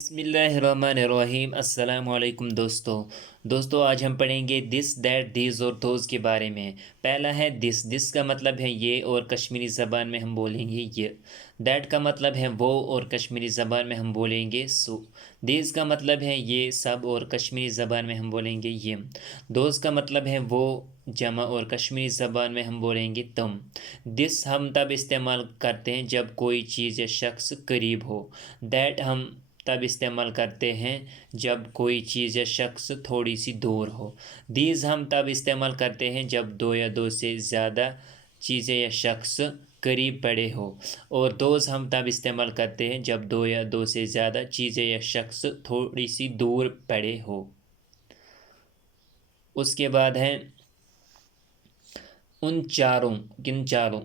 بسم اللہ الرحمن الرحیم۔ السلام علیکم دوستو آج ہم پڑھیں گے دس دیٹ دیز اور دوز کے بارے میں۔ پہلا ہے دس کا مطلب ہے یہ اور کشمیری زبان میں ہم بولیں گے یہ۔ دیٹ کا مطلب ہے وہ اور کشمیری زبان میں ہم بولیں گے سو۔ دیز کا مطلب ہے یہ سب اور کشمیری زبان میں ہم بولیں گے یہ۔ دوز کا مطلب ہے وہ جمع اور کشمیری زبان میں ہم بولیں گے تم۔ دس ہم تب استعمال کرتے ہیں جب کوئی چیز یا شخص قریب ہو۔ دیٹ ہم تب استعمال کرتے ہیں جب کوئی چیز یا شخص تھوڑی سی دور ہو۔ دیز ہم تب استعمال کرتے ہیں جب دو یا دو سے زیادہ چیزیں یا شخص قریب پڑے ہو، اور دوز ہم تب استعمال کرتے ہیں جب دو یا دو سے زیادہ چیزیں یا شخص تھوڑی سی دور پڑے ہو۔ اس کے بعد ہے کن چاروں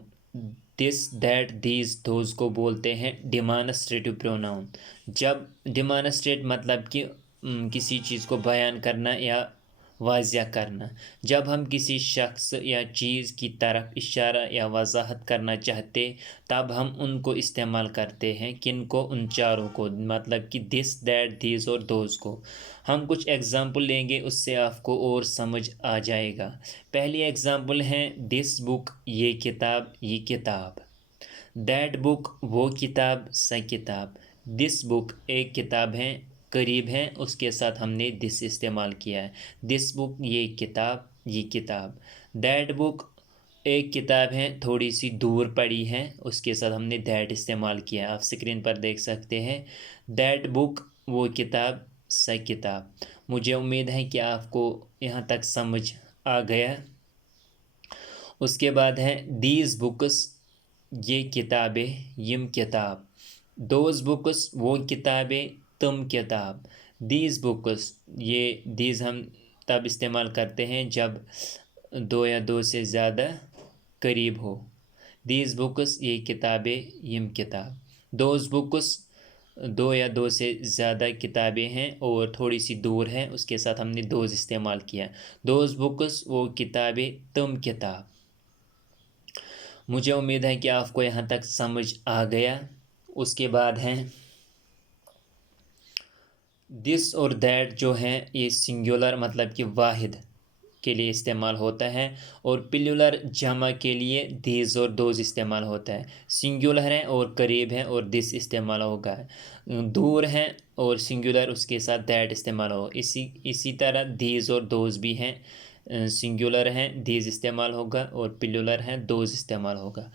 دس دیٹ دیز دوز کو بولتے ہیں ڈیمانسٹریٹو پروناؤن۔ جب ڈیمانسٹریٹ مطلب کہ کسی چیز کو بیان کرنا یا واضح کرنا۔ جب ہم کسی شخص یا چیز کی طرف اشارہ یا وضاحت کرنا چاہتے تب ہم ان کو استعمال کرتے ہیں، کن کو؟ ان چاروں کو، مطلب کہ دس دیٹ دیز اور دوز کو۔ ہم کچھ ایگزامپل لیں گے، اس سے آپ کو اور سمجھ آ جائے گا۔ پہلی ایگزامپل ہے دس بک، یہ کتاب۔ دیٹ بک، وہ کتاب، سا کتاب۔ دس بک ایک کتاب ہے، قریب ہے، اس کے ساتھ ہم نے دس استعمال کیا ہے۔ دس بک، یہ کتاب۔ دیٹ بک ایک کتاب ہے، تھوڑی سی دور پڑی ہے، اس کے ساتھ ہم نے دیٹ استعمال کیا ہے۔ آپ اسکرین پر دیکھ سکتے ہیں دیٹ بک، وہ کتاب، سا کتاب۔ مجھے امید ہے کہ آپ کو یہاں تک سمجھ آ گیا۔ اس کے بعد ہے دیز بکس، یہ کتابیں، یم کتاب۔ دوز بکس، وہ کتابیں، تم کتاب۔ دیز بکس، یہ دیز ہم تب استعمال کرتے ہیں جب دو یا دو سے زیادہ قریب ہو۔ دیز بکس، یہ کتابیں، یم کتاب۔ دوز بکس، دو یا دو سے زیادہ کتابیں ہیں اور تھوڑی سی دور ہیں، اس کے ساتھ ہم نے دوز استعمال کیا۔ دوز بکس، وہ کتابیں، تم کتاب۔ مجھے امید ہے کہ آپ کو یہاں تک سمجھ آ گیا۔ اس کے بعد ہیں دس اور دیٹ جو ہیں یہ سنگولر مطلب کہ واحد کے لیے استعمال ہوتا ہے، اور پلولر جمع کے لیے دیز اور دوز استعمال ہوتا ہے۔ سنگولر ہیں اور قریب ہیں اور دس استعمال ہوگا، دور ہیں اور سنگولر اس کے ساتھ دیٹ استعمال ہوگا۔ اسی طرح دیز اور دوز بھی ہیں، سنگولر ہیں دیز استعمال ہوگا اور پلولر ہیں دوز استعمال ہوگا۔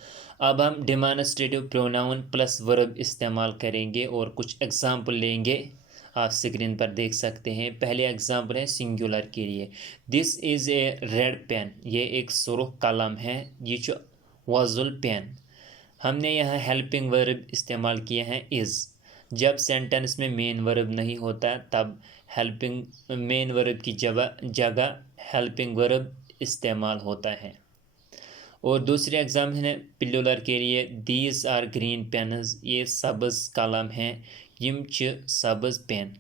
اب ہم ڈیمانسٹریٹو پروناؤن پلس ورب استعمال کریں گے اور کچھ ایگزامپل لیں گے۔ آپ اسکرین پر دیکھ سکتے ہیں۔ پہلے ایگزامپل ہے سنگولر کے لیے، دس از اے ریڈ پین، یہ ایک سرخ قلم ہے، یہ وضل پین۔ ہم نے یہاں ہیلپنگ ورب استعمال کیا ہے از۔ جب سینٹنس میں مین ورب نہیں ہوتا تب مین ورب کی جگہ ہیلپنگ ورب استعمال ہوتا ہے۔ اور دوسری ایگزامپل ہے پلولر کے لیے، دیز آر گرین پینز، یہ سبز قلم ہیں، یم چھ سبز پین۔